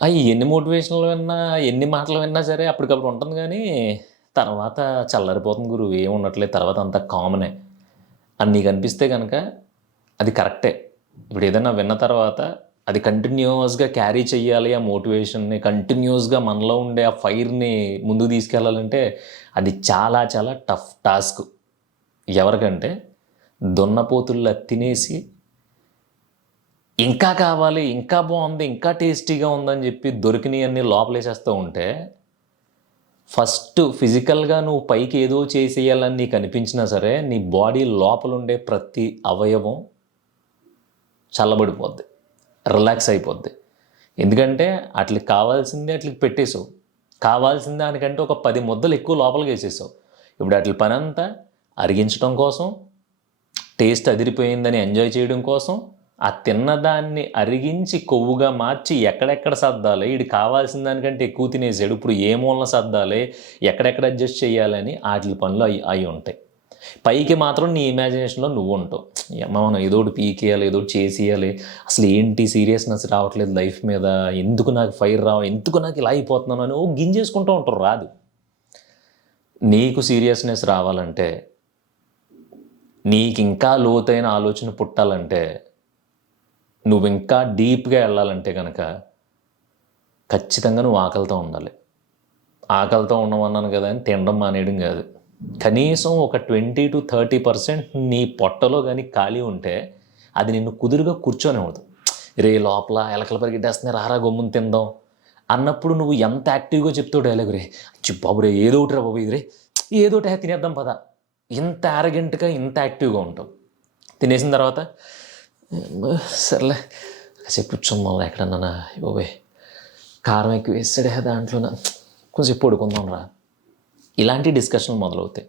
ఎన్ని మోటివేషన్‌లు విన్నా, ఎన్ని మాటలు విన్నా సరే అప్పటికప్పుడు ఉంటుంది గానీ, తర్వాత చల్లారిపోతుంది గురు. ఏం ఉండట్లేదు. తర్వాత అంతా కామనే. అని నీకనిపిస్తే గనక అది కరెక్టే. ఇప్పుడు ఏదైనా విన్న తర్వాత అది కంటిన్యూయస్‌గా క్యారీ చెయ్యాలి ఆ మోటివేషన్‌ని. కంటిన్యూయస్‌గా మనలో ఉండే ఆ ఫైర్‌ని ముందుకు తీసుకెళ్ళాలంటే అది చాలా చాలా టఫ్ టాస్క్. ఎవరికంటే దున్నపోతుల్లా తినేసి ఇంకా కావాలి, ఇంకా బావుంది, ఇంకా టేస్టీగా ఉందని జెప్పి దొరికినయన్నీ లోపలేసేస్తూ ఉంటే, ఫస్ట్ ఫిజికల్‌గా నువ్వు పైకి ఏదో చేసేయాలని నీకనిపించినా సరే, నీ బాడీ లోపలుండే ప్రతి అవయవం చల్లబడిపోద్ది. రిలాక్స్ అయిపోద్ది. ఎందుకంటే ఆటిలికి కావాల్సిందే ఆటిలికి పెట్టేసావు. కావాల్సిన దానికంటే ఒక 10 ముద్దలు ఎక్కువ లోపలికేసేసావు. ఇప్పుడు ఆటిలి పనంతా అరిగించటం కోసం, టేస్ట్ అదిరిపోయిందని ఎంజాయ్ చేయడం కోసం, ఆ తిన్నదాన్ని అరిగించి కొవ్వుగా మార్చి ఎక్కడెక్కడ సర్దాలి, ఈడికి కావాల్సిన దానికంటే ఎక్కువ తినేసాడు. ఇప్పుడు ఏ మూలన సర్దాలి, ఎక్కడెక్కడ అడ్జస్ట్ చేయాలని ఆటిలి పనులు అయి ఉంటాయి. పైకి మాత్రం నీ ఇమాజినేషన్‌లో నువ్వుంటావు. మనం ఏదోకటి పీకేయాలి, ఏదోకటి చేసేయాలి. అసలు ఏంటి సీరియస్‌నెస్ రావట్లేదు లైఫ్ మీద. ఎందుకు నాకు ఫైర్ ఎందుకు నాకు ఇలా అయిపోతున్నాను అని గింజేసుకుంటూ ఉంటారు. రాదు. నీకు సీరియస్‌నెస్ రావాలంటే, నీకింకా లోతైన ఆలోచన పుట్టాలంటే, నువ్వింకా డీప్‌గా ఎళ్ళాలంటే గనక, ఖచ్చితంగా నువ్వు ఆకలితో ఉండాలి. ఆకలితో ఉండమన్నాను కదా అని తినడం మానేయడం కాదు. కనీసం ఒక 20-30% నీ పొట్టలో గాని ఖాళీ ఉంటే, అది నిన్ను కుదురుగా కూర్చోనివ్వదు. లోపల ఎలకలు పరిగెట్టేస్తున్నాయి రారా గమ్మున తిందాం అన్నప్పుడు నువ్వు ఎంత యాక్టివ్‌గా చెప్తావు డైలాగ్ ఛీ బాబు ఏదో ఒకటిరా బాబు ఇది ఏదోటి తినేద్దాం పద. ఇంత యారగెంట్‌గా, ఇంత యాక్టివ్‌గా ఉంటావు. తినేసిన తర్వాత సర్లే కాసేపు కూర్చుందాంలే ఎక్కడన్నా బాబోయ్ కారం ఎక్కువ వేసాడే దాంట్లోన కొంచెం పడుకుందాం రా. ఇలాంటి డిస్కషన్లు మొదలవుతాయి.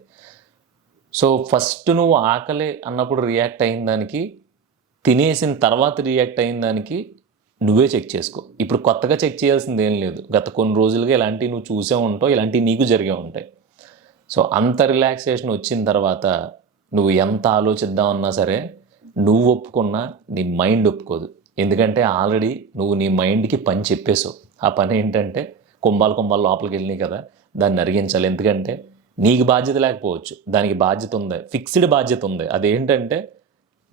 సో ఫస్ట్ నువ్వు ఆకలి అన్నప్పుడు రియాక్ట్ అయిన దానికి, తినేసిన తర్వాత రియాక్ట్ అయిన దానికి నువ్వే చెక్ చేసుకో. ఇప్పుడు కొత్తగా చెక్ చేయాల్సింది ఏం లేదు. గత కొన్ని రోజులుగా ఇలాంటివి నువ్వు చూసే ఉంటావు, ఇలాంటివి నీకు జరిగే ఉంటాయి. సో అంత రిలాక్సేషన్ వచ్చిన తర్వాత నువ్వు ఎంత ఆలోచిద్దామన్నా సరే, నువ్వు ఒప్పుకున్నా నీ మైండ్ ఒప్పుకోదు. ఎందుకంటే ఆల్రెడీ నువ్వు నీ మైండ్కి పని చెప్పేసావు. ఆ పని ఏంటంటే కుంభాలు లోపలికి వెళ్ళినాయి కదా, దాన్ని అరిగించాలి. ఎందుకంటే నీకు బాధ్యత లేకపోవచ్చు, దానికి బాధ్యత ఉంది, ఫిక్స్డ్ బాధ్యత ఉంది. అదేంటంటే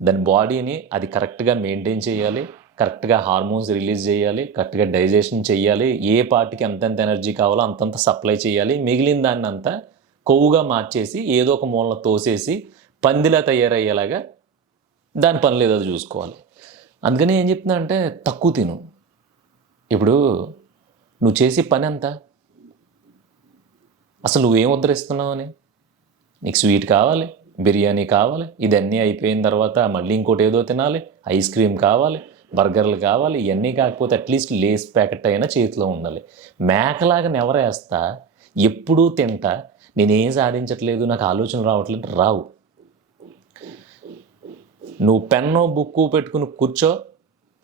దాని బాడీని అది కరెక్ట్గా మెయింటైన్ చేయాలి, కరెక్ట్గా హార్మోన్స్ రిలీజ్ చేయాలి, కరెక్ట్గా డైజెషన్ చేయాలి, ఏ పార్ట్కి ఎంతెంత ఎనర్జీ కావాలో అంతంత సప్లై చేయాలి. మిగిలిన దాన్ని అంతా కొవ్వుగా మార్చేసి ఏదో ఒక మూలన తోసేసి పందిలా తయారయ్యేలాగా దాని పని లేదో చూసుకోవాలి. అందుకని ఏం చెప్తున్నా అంటే తక్కువ తిను. ఇప్పుడు నువ్వు చేసే పని ఎంత, అసలు నువ్వేం ఉద్ధరిస్తున్నావు అని. నీకు స్వీట్ కావాలి, బిర్యానీ కావాలి, ఇదన్నీ అయిపోయిన తర్వాత మళ్ళీ ఇంకోటి ఏదో తినాలి, ఐస్ క్రీమ్ కావాలి, బర్గర్లు కావాలి. ఇవన్నీ కాకపోతే అట్లీస్ట్ లేస్ ప్యాకెట్ అయినా చేతిలో ఉండాలి. మేకలాగా నెవరేస్తా ఎప్పుడూ తింటా నేనేం సాధించట్లేదు, నాకు ఆలోచన రావట్లేదు, రావు. నువ్వు పెన్నో బుక్కు పెట్టుకుని కూర్చో.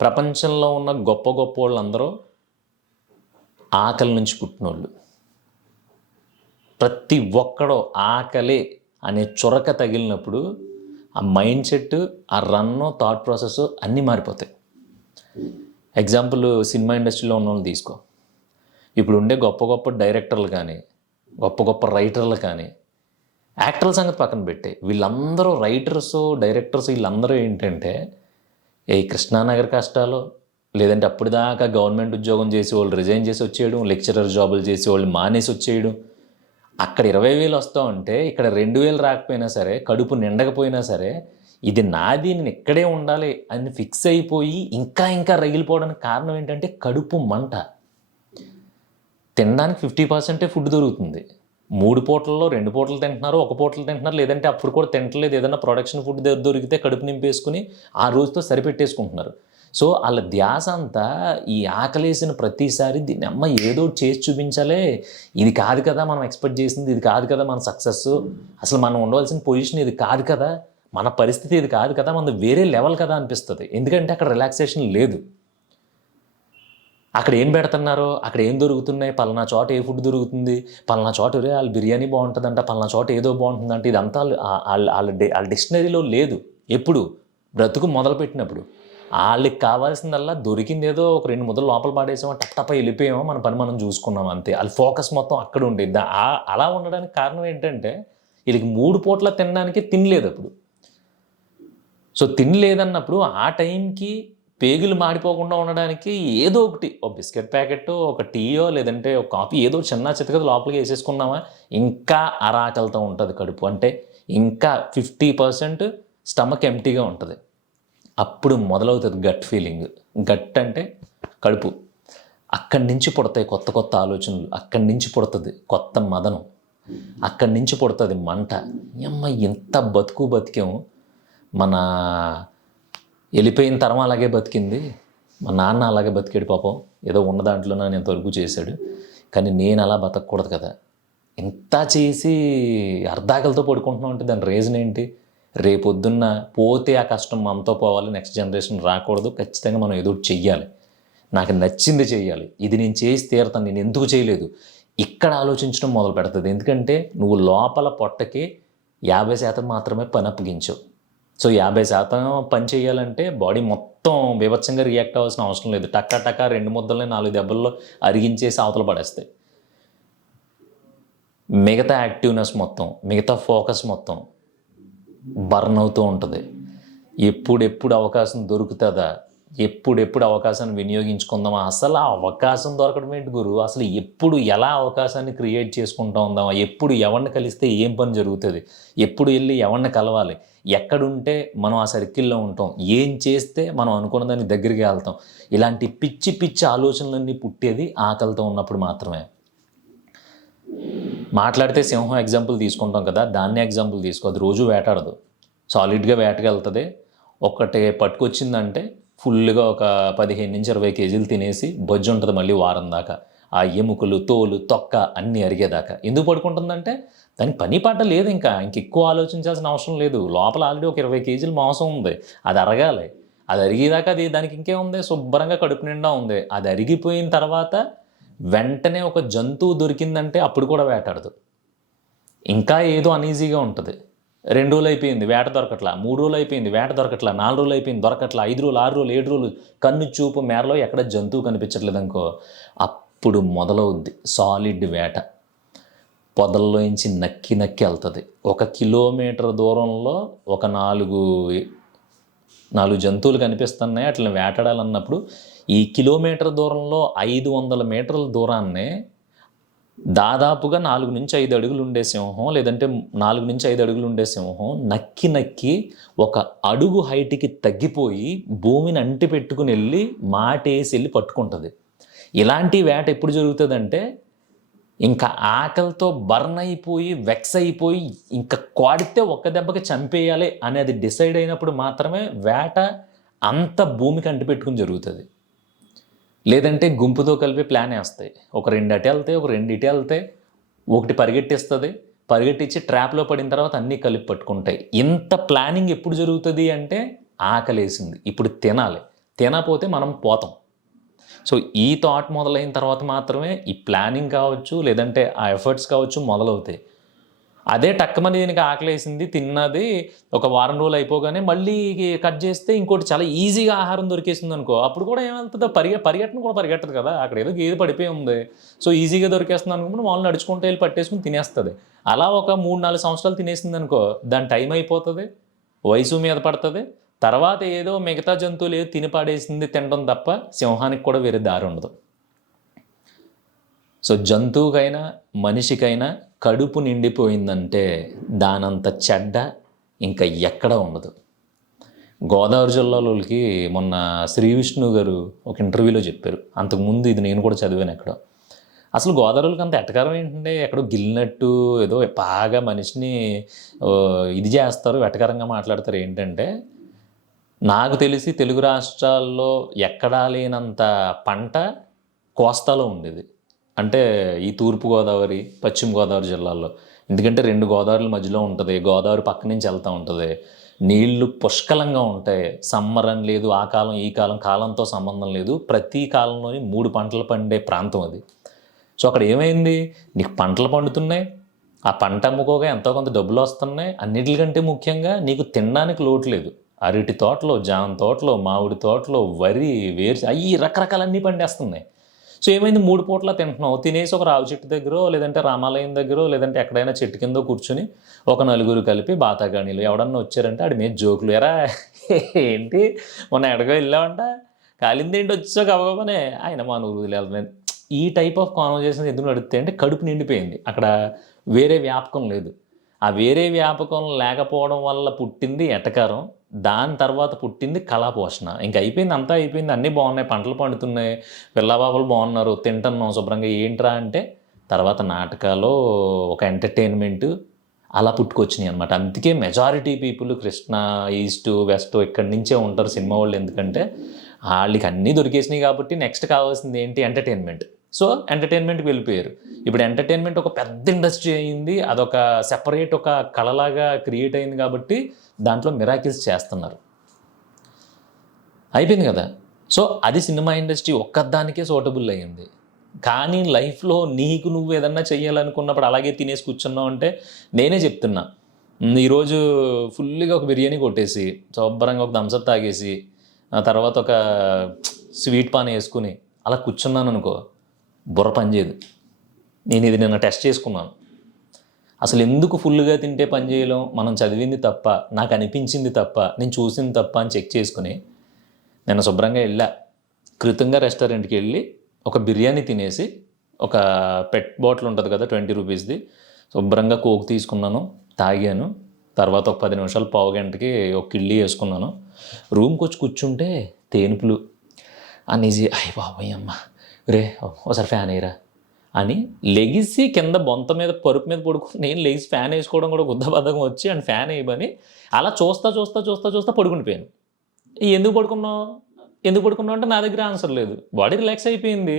ప్రపంచంలో ఉన్న గొప్ప గొప్ప వాళ్ళందరూ ఆకలి నుంచి పుట్టినోళ్ళు. ప్రతి ఒక్కడో ఆకలి అనే చొరక తగిలినప్పుడు ఆ మైండ్ సెట్, ఆ రన్ను, థాట్ ప్రాసెస్ అన్నీ మారిపోతాయి. ఎగ్జాంపుల్ సినిమా ఇండస్ట్రీలో ఉన్న వాళ్ళు తీసుకో. ఇప్పుడు ఉండే గొప్ప గొప్ప డైరెక్టర్లు కానీ, గొప్ప గొప్ప రైటర్లు కానీ, యాక్టర్ల సంగతి పక్కన పెట్టే వీళ్ళందరూ రైటర్స్, డైరెక్టర్స్ వీళ్ళందరూ ఏంటంటే ఏ కృష్ణానగర్ కష్టాలు, లేదంటే అప్పటిదాకా గవర్నమెంట్ ఉద్యోగం చేసేవాళ్ళు రిజైన్ చేసి వచ్చేయడం, లెక్చరర్ జాబులు చేసేవాళ్ళు మానేసి వచ్చేయడం. అక్కడ 20,000 వస్తూ ఉంటే ఇక్కడ 2,000 రాకపోయినా సరే, కడుపు నిండకపోయినా సరే, ఇది నాది, నేను ఇక్కడే ఉండాలి అని ఫిక్స్ అయిపోయి ఇంకా ఇంకా రగిలిపోవడానికి కారణం ఏంటంటే కడుపు మంట. తినడానికి 50% ఫుడ్ దొరుకుతుంది. 3 పూటల్లో 2 పూటలు తింటున్నారు, 1 పూటలు తింటున్నారు, లేదంటే అప్పుడు కూడా తింటలేదు. ఏదైనా ప్రొడక్షన్ ఫుడ్ దొరికితే కడుపు నింపేసుకుని ఆ రోజుతో సరిపెట్టేసుకుంటున్నారు. సో వాళ్ళ ధ్యాస అంతా ఈ ఆకలేసిన ప్రతిసారి దీన్ని అమ్మ ఏదో చేసి చూపించాలే, ఇది కాదు కదా మనం ఎక్స్పెక్ట్ చేసింది, ఇది కాదు కదా మన సక్సెస్, అసలు మనం ఉండవలసిన పొజిషన్ ఇది కాదు కదా, మన పరిస్థితి ఇది కాదు కదా, మనది వేరే లెవెల్ కదా అనిపిస్తుంది. ఎందుకంటే అక్కడ రిలాక్సేషన్ లేదు. అక్కడ ఏం పెడుతున్నారో, అక్కడ ఏం దొరుకుతున్నాయి, పలానా చోట ఏ ఫుడ్ దొరుకుతుంది, పలానా చోట వాళ్ళ బిర్యానీ బాగుంటుందంట, పలానా చోట ఏదో బాగుంటుందంట, ఇదంతా వాళ్ళ డిక్షనరీలో లేదు. ఎప్పుడు బ్రతుకు మొదలుపెట్టినప్పుడు వాళ్ళకి కావాల్సిందల్లా దొరికింది ఏదో ఒక 2 ముద్దలు లోపల పాడేసామో టప్ వెళ్ళిపోయామో మన పని మనం చూసుకున్నాం అంతే. వాళ్ళ ఫోకస్ మొత్తం అక్కడ ఉండేది. అలా ఉండడానికి కారణం ఏంటంటే వీళ్ళకి 3 పూట్ల తినడానికి తినలేదు అప్పుడు. సో తినలేదన్నప్పుడు ఆ టైంకి పేగులు మాడిపోకుండా ఉండడానికి ఏదో ఒకటి, ఒక బిస్కెట్ ప్యాకెట్, ఒక టీయో లేదంటే ఒక కాఫీ, ఏదో చిన్న చితకది లోపలికి వేసేసుకున్నామా ఇంకా అరాకలతో ఉంటుంది కడుపు. అంటే ఇంకా 50% స్టమక్ ఎంటీగా ఉంటుంది. అప్పుడు మొదలవుతుంది గట్ ఫీలింగ్. గట్ అంటే కడుపు. అక్కడి నుంచి పుడతాయి కొత్త కొత్త ఆలోచనలు. అక్కడి నుంచి పుడుతుంది కొత్త మదనం. అక్కడి నుంచి పుడుతుంది మంట. అమ్మ ఎంత బతికాం, మన వెళ్ళిపోయిన తరం అలాగే బతికింది, మా నాన్న అలాగే బతికాడు పాపం, ఏదో ఉన్న దాంట్లో నేను ఎంతవరకు చేశాడు, కానీ నేను అలా బతకూడదు కదా. ఇంత చేసి అర్ధాకలతో పడుకుంటున్నాం అంటే దాని రీజన్ ఏంటి? రేపొద్దున్న పోతే ఆ కష్టం మనతో పోవాలి, నెక్స్ట్ జనరేషన్ రాకూడదు, ఖచ్చితంగా మనం ఏదో చెయ్యాలి, నాకు నచ్చింది చెయ్యాలి, ఇది నేను చేసి తీరుతాను, నేను ఎందుకు చేయలేదు, ఇక్కడ ఆలోచించడం మొదలు పెడుతుంది. ఎందుకంటే నువ్వు లోపల పొట్టకి 50% మాత్రమే పని అప్పగించావు. సో 50% పని చేయాలంటే బాడీ మొత్తం బీభత్సంగా రియాక్ట్ అవ్వాల్సిన అవసరం లేదు. టకా 2 ముద్దల్ని 4 దెబ్బల్లో అరిగించేసి అవతల పడేస్తాయి. మిగతా యాక్టివ్నెస్ మొత్తం, మిగతా ఫోకస్ మొత్తం బర్న్ అవుతూ ఉంటుంది. ఎప్పుడెప్పుడు అవకాశం దొరుకుతుందా, ఎప్పుడెప్పుడు అవకాశాన్ని వినియోగించుకుందామా, అసలు ఆ అవకాశం దొరకడం ఏంటి గురు, అసలు ఎప్పుడు ఎలా అవకాశాన్ని క్రియేట్ చేసుకుంటూ ఉందామా, ఎప్పుడు ఎవరిని కలిస్తే ఏం పని జరుగుతుంది, ఎప్పుడు వెళ్ళి ఎవరిని కలవాలి, ఎక్కడుంటే మనం ఆ సర్కిల్లో ఉంటాం, ఏం చేస్తే మనం అనుకున్న దానికి దగ్గరికి వెళ్తాం, ఇలాంటి పిచ్చి ఆలోచనలన్నీ పుట్టేది ఆకలితో ఉన్నప్పుడు మాత్రమే. మాట్లాడితే సింహం ఎగ్జాంపుల్ తీసుకుంటాం కదా, దాన్ని ఎగ్జాంపుల్ తీసుకో. అది రోజు వేటాడదు, సాలిడ్గా వేటకి వెళ్తుంది. ఒకటి పట్టుకొచ్చిందంటే ఫుల్గా ఒక 15 నుంచి 20 కేజీలు తినేసి బొజ్జు ఉంటుంది మళ్ళీ వారం దాకా. ఆ ఎముకలు, తోలు, తొక్క అన్నీ అరిగేదాకా. ఎందుకు పడుకుంటుందంటే దానికి పని పాట లేదు, ఇంకా ఎక్కువ ఆలోచించాల్సిన అవసరం లేదు. లోపల ఆల్రెడీ ఒక 20 కేజీలు మాంసం ఉంది, అది అరగాలి. అది అరిగేదాకా అది దానికి ఇంకేముంది, శుభ్రంగా కడుపు నిండా ఉంది. అది అరిగిపోయిన తర్వాత వెంటనే ఒక జంతువు దొరికిందంటే అప్పుడు కూడా వేటాడదు, ఇంకా ఏదో అనీజీగా ఉంటుంది. 2 రోజులు అయిపోయింది వేట దొరకట్లా, 3 రోజులు అయిపోయింది వేట దొరకట్లా, 4 రోజులు అయిపోయింది దొరకట్లా, 5 రోజులు, 6 రోజులు, 7 రోజులు కన్ను చూపు మేరలో ఎక్కడ జంతువు కనిపించట్లేదు అనుకో, అప్పుడు మొదలవుద్ది సాలిడ్ వేట. పొదల్లోంచి నక్కి వెళ్తుంది. 1 కిలోమీటర్ దూరంలో ఒక 4 జంతువులు కనిపిస్తున్నాయి, అట్లా వేటాడాలన్నప్పుడు ఈ కిలోమీటర్ దూరంలో 500 మీటర్ల దూరాన్నే దాదాపుగా 4 నుంచి 5 అడుగులు ఉండే సింహం, లేదంటే 4 నుంచి 5 అడుగులు ఉండే సింహం నక్కి 1 అడుగు హైట్కి తగ్గిపోయి భూమిని అంటి పెట్టుకుని వెళ్ళి మాటేసి వెళ్ళి పట్టుకుంటుంది. ఇలాంటి వేట ఎప్పుడు జరుగుతుందంటే ఇంకా ఆకలితో బర్న్ అయిపోయి, వెక్స్ అయిపోయి, ఇంకా కోడితే ఒక్క దెబ్బకి చంపేయాలి అనేది డిసైడ్ అయినప్పుడు మాత్రమే వేట అంత భూమికి అంటి పెట్టుకుని జరుగుతుంది. లేదంటే గుంపుతో కలిపి ప్లాన్ వేస్తాయి. ఒక 2 అటు వెళ్తాయి, ఒక 2 ఇటు వెళ్తాయి, ఒకటి పరిగెట్టిస్తుంది, పరిగెట్టించి ట్రాప్లో పడిన తర్వాత అన్నీ కలిపి పట్టుకుంటాయి. ఇంత ప్లానింగ్ ఎప్పుడు జరుగుతుంది అంటే ఆకలేసింది, ఇప్పుడు తినాలి, తినకపోతే మనం పోతాం. సో ఈ థాట్ మొదలైన తర్వాత మాత్రమే ఈ ప్లానింగ్ కావచ్చు, లేదంటే ఆ ఎఫర్ట్స్ కావచ్చు మొదలవుతాయి. అదే టక్కమని దీనికి ఆకలేసింది, తిన్నది ఒక వారం రోజులు అయిపోగానే మళ్ళీ కట్ చేస్తే ఇంకోటి చాలా ఈజీగా ఆహారం దొరికేసింది అనుకో, అప్పుడు కూడా ఏమవుతుందో పరిగెట్టను కూడా పరిగెట్టదు కదా, అక్కడ ఏదో గేదె పడిపోయి ఉంది, సో ఈజీగా దొరికేస్తుంది అనుకుంటే వాళ్ళు నడుచుకుంటూ వెళ్ళి పట్టేసుకుని తినేస్తుంది. అలా ఒక 3-4 సంవత్సరాలు తినేసింది అనుకో, దాని టైం అయిపోతుంది, వయసు మీద పడుతుంది, తర్వాత ఏదో మిగతా జంతువులు ఏదో తిని పాడేసింది తినడం తప్ప సింహానికి కూడా వేరే దారి ఉండదు. సో జంతువుకైనా మనిషికైనా కడుపు నిండిపోయిందంటే దానంత చెడ్డ ఇంకా ఎక్కడ ఉండదు. గోదావరి జిల్లాలోకి మొన్న శ్రీ విష్ణు గారు ఒక ఇంటర్వ్యూలో చెప్పారు, అంతకుముందు ఇది నేను కూడా చదివాను ఎక్కడో. అసలు గోదావరికి అంత ఎట్టకారం ఏంటంటే ఎక్కడో గిల్లినట్టు ఏదో బాగా మనిషిని ఇది చేస్తారు, వెటకారంగా మాట్లాడతారు. ఏంటంటే నాకు తెలిసి తెలుగు రాష్ట్రాల్లో ఎక్కడా లేనంత పంట కోస్తాలో ఉండేది, అంటే ఈ తూర్పుగోదావరి, పశ్చిమ గోదావరి జిల్లాల్లో. ఎందుకంటే 2 గోదావరిల మధ్యలో ఉంటుంది, గోదావరి పక్క నుంచి వెళ్తూ ఉంటుంది, నీళ్లు పుష్కలంగా ఉంటాయి, సమ్మర్ అని లేదు, ఆ కాలం ఈ కాలం, కాలంతో సంబంధం లేదు, ప్రతి కాలంలోని 3 పంటలు పండే ప్రాంతం అది. సో అక్కడ ఏమైంది, నీకు పంటలు పండుతున్నాయి, ఆ పంట అమ్ముకోగా ఎంతో కొంత డబ్బులు వస్తున్నాయి, అన్నిటికంటే ముఖ్యంగా నీకు తినడానికి లోటు లేదు. అరటి తోటలో, జామ తోటలో, మామిడి తోటలో, వరి, అవి రకరకాలన్నీ పండేస్తున్నాయి. సో ఏమైంది, 3 పూట్ల తింటున్నావు, తినేసి ఒక రావి చెట్టు దగ్గర లేదంటే రామాలయం దగ్గర లేదంటే ఎక్కడైనా చెట్టు కింద కూర్చుని ఒక నలుగురు కలిపి బాతాగాణీలు ఎవడన్నా వచ్చారంటే ఆడి మీద జోకులు, ఎరా ఏంటి మొన్న ఎక్కడికో వెళ్ళావంట, కాలింది ఏంటి వచ్చాక అవగానే ఆయన మా నూరు వదిలేదు. ఈ టైప్ ఆఫ్ కాన్వర్జేషన్ ఎందుకు నడుస్తాయి అంటే కడుపు నిండిపోయింది, అక్కడ వేరే వ్యాపకం లేదు. ఆ వేరే వ్యాపకం లేకపోవడం వల్ల పుట్టింది ఎటకారం, దాని తర్వాత పుట్టింది కళాపోషణ. ఇంక అయిపోయింది, అంతా అయిపోయింది, అన్నీ బాగున్నాయి, పంటలు పండుతున్నాయి, పిల్లబాబులు బాగున్నారు, తింటున్నాం శుభ్రంగా, ఏంట్రా అంటే తర్వాత నాటకాలు, ఒక ఎంటర్టైన్మెంట్ అలా పుట్టుకొచ్చినాయి అనమాట. అందుకే majority people Krishna, east, west ఇక్కడి నుంచే ఉంటారు సినిమా వాళ్ళు. ఎందుకంటే వాళ్ళకి అన్నీ దొరికేసినాయి కాబట్టి నెక్స్ట్ కావాల్సింది ఏంటి, ఎంటర్టైన్మెంట్. సో ఎంటర్టైన్మెంట్కి వెళ్ళిపోయారు. ఇప్పుడు ఎంటర్టైన్మెంట్ ఒక పెద్ద ఇండస్ట్రీ అయింది, అదొక సెపరేట్ ఒక కళలాగా క్రియేట్ అయింది కాబట్టి దాంట్లో మిరాకిల్స్ చేస్తున్నారు. అయిపోయింది కదా. సో అది సినిమా ఇండస్ట్రీ ఒక్కదానికే సూటబుల్ అయ్యింది. కానీ లైఫ్లో నీకు నువ్వు ఏదన్నా చెయ్యాలనుకున్నప్పుడు అలాగే తినేసి కూర్చున్నావు అంటే నేనే చెప్తున్నా, ఈరోజు ఫుల్గా ఒక బిర్యానీ కొట్టేసి శుభ్రంగా ఒక థమ్స్అప్ తాగేసి ఆ తర్వాత ఒక స్వీట్ పాన్ వేసుకుని అలా కూర్చున్నాను అనుకో, బుర్ర పనిచేయదు. నేను ఇది నిన్న టెస్ట్ చేసుకున్నాను. అసలు ఎందుకు ఫుల్గా తింటే పని చేయలేం, మనం చదివింది తప్ప, నాకు అనిపించింది తప్ప, నేను చూసింది తప్ప అని చెక్ చేసుకుని నేను శుభ్రంగా వెళ్ళా, కృతంగా రెస్టారెంట్కి వెళ్ళి ఒక బిర్యానీ తినేసి ఒక పెట్ బాటిల్ ఉంటుంది కదా 20 రూపీస్ది, శుభ్రంగా కోక్ తీసుకున్నాను, తాగాను. తర్వాత ఒక 10 నిమిషాలు పావు గంటకి ఒక కిళ్ళి వేసుకున్నాను. రూమ్కి వచ్చి కూర్చుంటే తేనుపులు అనేసి అయ్య బాబోయ్ అమ్మ రే ఒకసారి ఫ్యాన్ వేయరా అని లెగిసి కింద బొంత మీద పరుపు మీద పడుకుని నేను లెగిసి ఫ్యాన్ వేసుకోవడం కూడా గుద్దబద్ధకం వచ్చి అండ్ ఫ్యాన్ వేయమని అలా చూస్తా పడుకునిపోయాను. ఎందుకు పడుకున్నావు అంటే నా దగ్గర ఆన్సర్ లేదు, బాడీ రిలాక్స్ అయిపోయింది.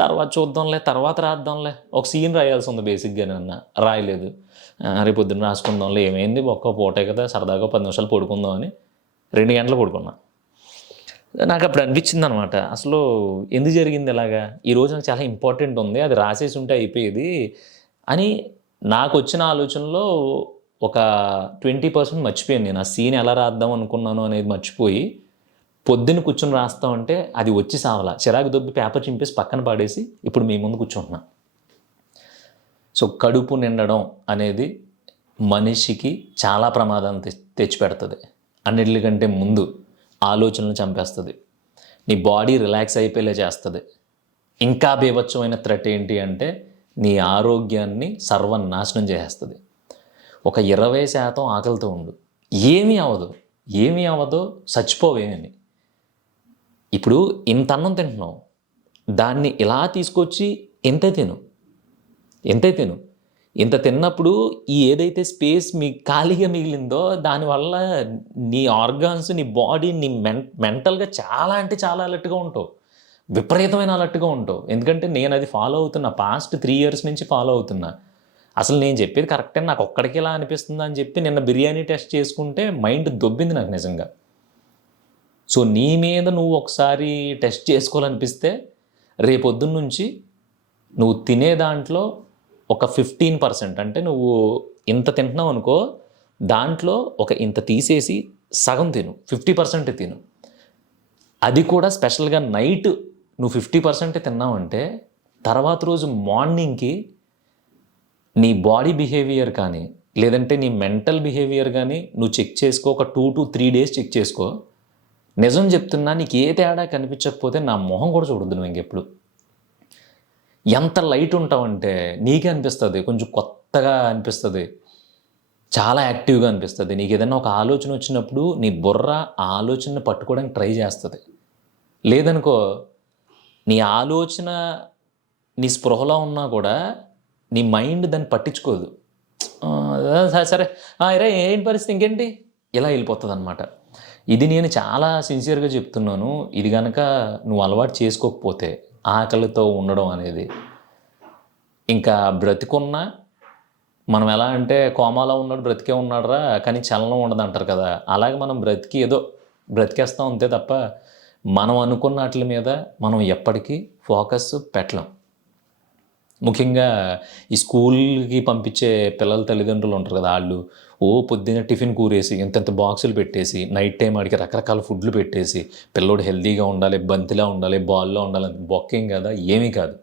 తర్వాత చూద్దాంలే, తర్వాత రాద్దాంలే, ఒక సీన్ రాయాల్సి ఉంది బేసిక్గా, నిన్న రాయలేదు, రేపు పొద్దున్న రాసుకుందాంలే, ఏమైంది ఒక్క పూటే కదా సరదాగా 10 నిమిషాలు పడుకుందాం అని 2 గంటలు పడుకున్నా. నాకు అప్పుడు అనిపించింది అనమాట, అసలు ఎందుకు జరిగింది ఇలాగా, ఈరోజు నాకు చాలా ఇంపార్టెంట్ ఉంది, అది రాసేసి ఉంటే అయిపోయేది అని నాకు వచ్చిన ఆలోచనలో ఒక 20% మర్చిపోయాను. నేను ఆ సీన్ ఎలా రాద్దాం అనుకున్నాను అనేది మర్చిపోయి పొద్దున్న కూర్చొని రాస్తామంటే అది వచ్చి సావలా, చిరాకు దొబ్బి పేపర్ చింపేసి పక్కన పాడేసి ఇప్పుడు మీ ముందు కూర్చుంటున్నా. సో కడుపు నిండడం అనేది మనిషికి చాలా ప్రమాదాన్ని తెచ్చిపెడుతుంది. అన్నిటికంటే ముందు ఆలోచనలు చంపేస్తుంది, నీ బాడీ రిలాక్స్ అయిపోయేలా చేస్తుంది. ఇంకా బీభత్సమైన థ్రెట్ ఏంటి అంటే నీ ఆరోగ్యాన్ని సర్వనాశనం చేసేస్తుంది. ఒక 20% ఆకలితో ఉండు, ఏమీ అవ్వదు, చచ్చిపోవేమని. ఇప్పుడు ఇంత అన్నం తింటున్నావు, దాన్ని ఇలా తీసుకొచ్చి ఎంతే తిను. ఇంత తిన్నప్పుడు ఈ ఏదైతే స్పేస్ మీ ఖాళీగా మిగిలిందో దానివల్ల నీ ఆర్గాన్స్, నీ బాడీ, నీ మెంటల్గా చాలా అంటే చాలా అలర్ట్గా ఉంటావు, విపరీతమైన అలర్ట్గా ఉంటావు. ఎందుకంటే నేను అది ఫాలో అవుతున్నా, పాస్ట్ 3 years నుంచి ఫాలో అవుతున్నా. అసలు నేను చెప్పేది కరెక్టే, నాకు ఒక్కడికి ఇలా అనిపిస్తుంది అని చెప్పి నిన్న బిర్యానీ టెస్ట్ చేసుకుంటే మైండ్ దొబ్బింది నాకు నిజంగా. సో నీ మీద నువ్వు ఒకసారి టెస్ట్ చేసుకోవాలనిపిస్తే రేపొద్దున్న నుంచి నువ్వు తినే దాంట్లో ఒక 15%, అంటే నువ్వు ఇంత తింటున్నావు అనుకో, దాంట్లో ఒక ఇంత తీసేసి సగం తిను, 50% తిను. అది కూడా స్పెషల్గా నైట్ నువ్వు 50% తిన్నావంటే తర్వాత రోజు మార్నింగ్కి నీ బాడీ బిహేవియర్ కానీ లేదంటే నీ మెంటల్ బిహేవియర్ కానీ నువ్వు చెక్ చేసుకో, ఒక 2 to 3 days చెక్ చేసుకో. నిజం చెప్తున్నా, నీకు ఏ తేడా కనిపించకపోతే నా మొహం కూడా చూడొద్దు నువ్వు ఇంకెప్పుడు. ఎంత లైట్ ఉంటావంటే నీకే అనిపిస్తుంది, కొంచెం కొత్తగా అనిపిస్తుంది, చాలా యాక్టివ్గా అనిపిస్తుంది. నీకు ఏదైనా ఒక ఆలోచన వచ్చినప్పుడు నీ బుర్ర ఆ ఆలోచనని పట్టుకోవడానికి ట్రై చేస్తుంది. లేదనుకో నీ ఆలోచన నీ స్పృహలో ఉన్నా కూడా నీ మైండ్ దాన్ని పట్టించుకోదు. సరే రే ఏంటి పరిస్థితి, ఇంకేంటి, ఇలా వెళ్ళిపోతుంది అనమాట. ఇది నేను చాలా సిన్సియర్గా చెప్తున్నాను. ఇది కనుక నువ్వు అలవాటు చేసుకోకపోతే ఆకలితో ఉండడం అనేది, ఇంకా బ్రతికున్నా మనం ఎలా అంటే కోమాలో ఉన్నాడు బ్రతికే ఉన్నాడురా కానీ చలనం ఉండదు అంటారు కదా, అలాగే మనం ఏదో బ్రతికేస్తాం అంతే తప్ప మనం అనుకున్న వాటి మీద మనం ఎప్పటికీ ఫోకస్ పెట్టలేం. ముఖ్యంగా ఈ స్కూల్కి పంపించే పిల్లల తల్లిదండ్రులు ఉంటారు కదా, వాళ్ళు పొద్దున్న టిఫిన్ కూరేసి ఇంతంత బాక్సులు పెట్టేసి నైట్ టైం ఆడికి రకరకాల ఫుడ్లు పెట్టేసి పిల్లోడు హెల్తీగా ఉండాలి, బంతిలా ఉండాలి, బాల్లో ఉండాలి, బొక్కేం కదా, ఏమీ కాదు.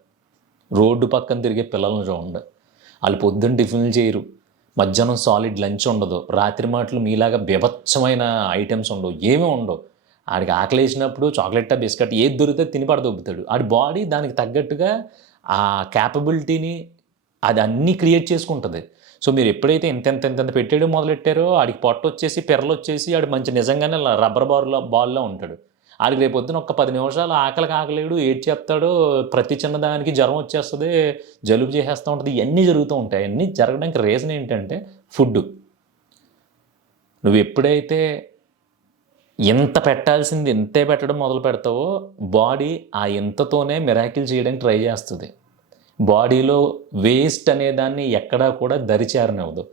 రోడ్డు పక్కన తిరిగే పిల్లలను చూడండి, వాళ్ళు పొద్దున్న టిఫిన్లు చేయరు, మధ్యాహ్నం సాలిడ్ లంచ్ ఉండదు, రాత్రి మాటలు మీలాగా బీభత్సమైన ఐటమ్స్ ఉండవు, ఏమీ ఉండవు. ఆడికి ఆకలి వేసినప్పుడు చాక్లెట్ బిస్కెట్ ఏది దొరికితే తిని పడదొబ్బుతాడు. ఆడి బాడీ దానికి తగ్గట్టుగా ఆ క్యాపబిలిటీని అది అన్నీ క్రియేట్ చేసుకుంటుంది. సో మీరు ఎప్పుడైతే ఇంత పెట్టేయడం మొదలెట్టారో ఆడికి పొట్ట వచ్చేసి పెరలు వచ్చేసి ఆడు మంచి నిజంగానే రబ్బర్ బాల్లో ఉంటాడు. ఆడికి రేపు పొద్దున ఒక 10 నిమిషాలు ఆకలేడు, ఏడ్చేస్తాడు, ప్రతి చిన్నదానికి జ్వరం వచ్చేస్తుంది, జలుబు చేసేస్తూ ఉంటుంది, ఇవన్నీ జరుగుతూ ఉంటాయి. అన్నీ జరగడానికి రీజన్ ఏంటంటే ఫుడ్. నువ్వు ఎప్పుడైతే ఎంత పెట్టాల్సింది ఇంతే పెట్టడం మొదలు పెడతావో బాడీ ఆ ఇంతతోనే మిరాకిల్ చేయడానికి ట్రై చేస్తుంది. బాడీలో వేస్ట్ అనేదాన్ని ఎక్కడా కూడా దరిచేరనివ్వదు.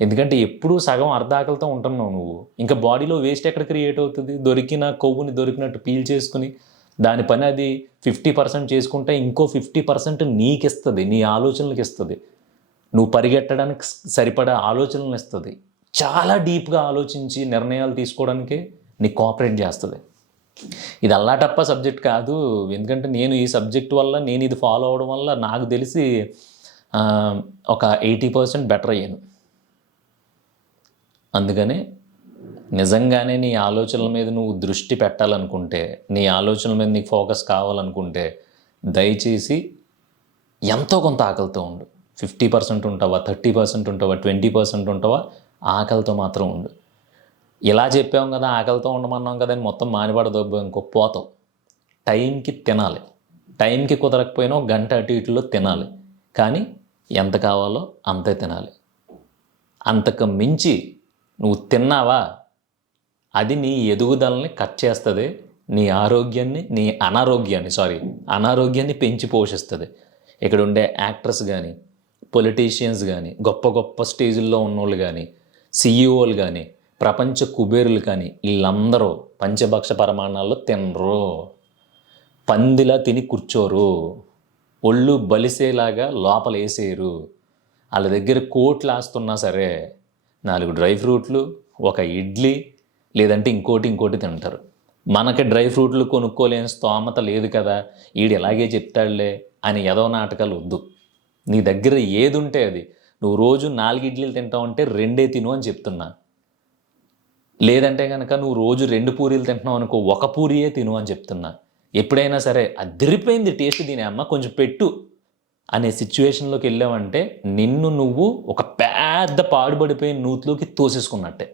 ఎందుకంటే ఎప్పుడూ సగం అర్ధాకలతో ఉంటున్నావు నువ్వు, ఇంకా బాడీలో వేస్ట్ ఎక్కడ క్రియేట్ అవుతుంది? దొరికిన కొవ్వుని దొరికినట్టు పీల్ చేసుకుని దాని పని అది 50% చేసుకుంటే ఇంకో 50% నీకు ఇస్తుంది, నీ ఆలోచనలకు ఇస్తుంది, నువ్వు పరిగెట్టడానికి సరిపడా ఆలోచనలు ఇస్తుంది. చాలా డీప్గా ఆలోచించి నిర్ణయాలు తీసుకోవడానికి నీకు కోఆపరేట్ చేస్తుంది. ఇది అల్లాటప్ప సబ్జెక్ట్ కాదు. ఎందుకంటే నేను ఈ సబ్జెక్ట్ వల్ల, నేను ఇది ఫాలో అవడం వల్ల నాకు తెలిసి ఒక 80% బెటర్ అయ్యాను. అందుకని నిజంగానే నీ ఆలోచనల మీద నువ్వు దృష్టి పెట్టాలనుకుంటే, నీ ఆలోచనల మీద నీకు ఫోకస్ కావాలనుకుంటే దయచేసి ఎంతో కొంత ఆకలితో ఉండు. 50% ఉంటావా, 30% ఉంటావా, 20% ఉంటావా, ఆకలితో మాత్రం ఉండు. ఇలా చెప్పాం కదా, ఆకలితో ఉండమన్నాం కదా అని మొత్తం మానిపడదొబ్బు ఇంకో పోతావు. టైంకి తినాలి, టైంకి కుదరకపోయినా గంట అటు ఇటులో తినాలి, కానీ ఎంత కావాలో అంతే తినాలి. అంతకు మించి నువ్వు తిన్నావా అది నీ ఎదుగుదలని కట్ చేస్తుంది, నీ అనారోగ్యాన్ని పెంచి పోషిస్తుంది. ఇక్కడ ఉండే యాక్టర్స్ కానీ, పొలిటీషియన్స్ కానీ, గొప్ప గొప్ప స్టేజ్ల్లో ఉన్నోళ్ళు కానీ, సిఇఓలు కానీ, ప్రపంచ కుబేరులు కానీ, వీళ్ళందరూ పంచభక్ష పరమాణాల్లో తినరు, పందిలా తిని కూర్చోరు, ఒళ్ళు బలిసేలాగా లోపల వేసేయరు. వాళ్ళ దగ్గర కోట్లు ఆస్తున్నా సరే 4 డ్రై ఫ్రూట్లు, ఒక ఇడ్లీ, లేదంటే ఇంకోటి తింటారు. మనకి డ్రై ఫ్రూట్లు కొనుక్కోలేని స్తోమత లేదు కదా, ఈడు ఎలాగే చెప్తాడులే అని ఏదో నాటకాలు వద్దు. నీ దగ్గర ఏది ఉంటే అది, నువ్వు రోజు 4 ఇడ్లీలు తింటావు అంటే 2 తిను అని చెప్తున్నా. లేదంటే కనుక నువ్వు రోజు 2 పూరీలు తింటున్నావు అనుకో, 1 పూరియే తిను అని చెప్తున్నా. ఎప్పుడైనా సరే అదిరిపోయింది టేస్ట్, దీని అమ్మ కొంచెం పెట్టు అనే సిచ్యువేషన్లోకి వెళ్ళావంటే నిన్ను నువ్వు ఒక పెద్ద పాడుబడిపోయిన నూతిలోకి తోసేసుకున్నట్టే.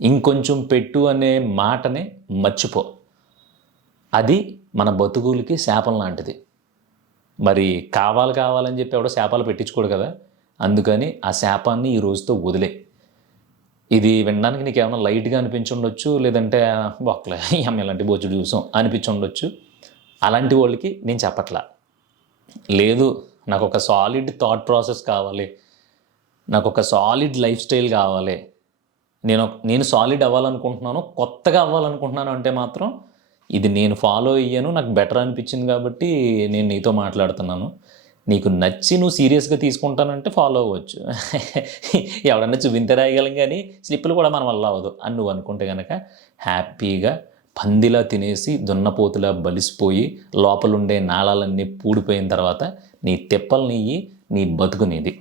ఇంకొంచెం పెట్టు అనే మాటనే మర్చిపో. అది మన బతుకులకి శాపం లాంటిది. మరి కావాలని చెప్పి ఎవడో శాపాలు పెట్టించుకోడు కదా, అందుకని ఆ శాపాన్ని ఈ రోజుతో వదిలే. ఇది వినడానికి నీకు ఏమైనా లైట్గా అనిపించుండొచ్చు, లేదంటే ఒక్కలే ఇలాంటి బొచ్చుడు చూసాం అనిపించుండొచ్చు. అలాంటి వాళ్ళకి నేను చెప్పట్లా. లేదు, నాకు ఒక సాలిడ్ థాట్ ప్రాసెస్ కావాలి, నాకు ఒక సాలిడ్ లైఫ్ స్టైల్ కావాలి, నేను సాలిడ్ అవ్వాలనుకుంటున్నాను, కొత్తగా అవ్వాలనుకుంటున్నాను అంటే మాత్రం ఇది నేను ఫాలో అయ్యాను, నాకు బెటర్ అనిపించింది కాబట్టి నేను నీతో మాట్లాడుతున్నాను. నీకు నచ్చి నువ్వు సీరియస్గా తీసుకుంటానంటే ఫాలో అవ్వచ్చు. ఎవడన్నా చూపింతే రాయగలం కానీ స్లిప్పులు కూడా మన వల్ల అవ్వదు అని నువ్వు అనుకుంటే కనుక హ్యాపీగా పందిలా తినేసి దున్నపోతులా బలిసిపోయి లోపలుండే నాళాలన్నీ పూడిపోయిన తర్వాత నీ తిప్పలు నీయి, నీ బతుకు నీది.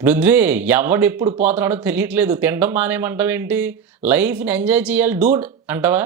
పృథ్వీ, ఎవడెప్పుడు పోతున్నాడో తెలియట్లేదు, తినడం మానేమంటావేంటి? లైఫ్ని ఎంజాయ్ చేయాలి డూడ్ అంటావా?